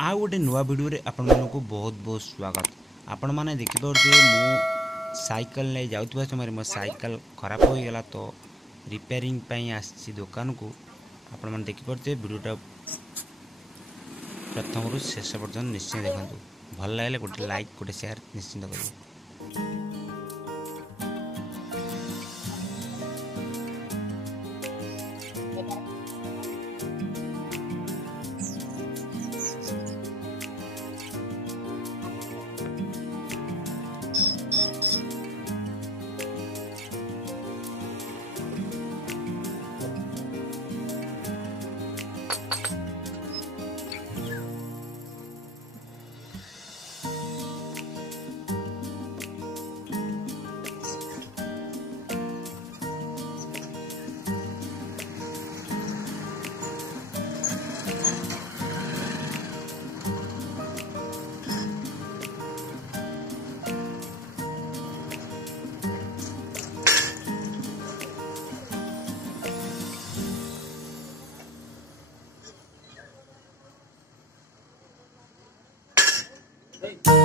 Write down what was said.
आ गोटे नुआ वीडियो रे आपण मानकु बहुत बहुत स्वागत। आपण माने देखि पारुथिबे मु साइकिल ले जाउतबा समय मो साइकिल खराब हो गेला तो रिपेयरिंग पई आसी दुकान को। आपण माने देखि पारुथिबे वीडियोटा प्रथम रु शेष पर्यंत निश्चय देखंतु। भल लागले गोटे लाइक गोटे शेयर निश्चित करिवे। Hey.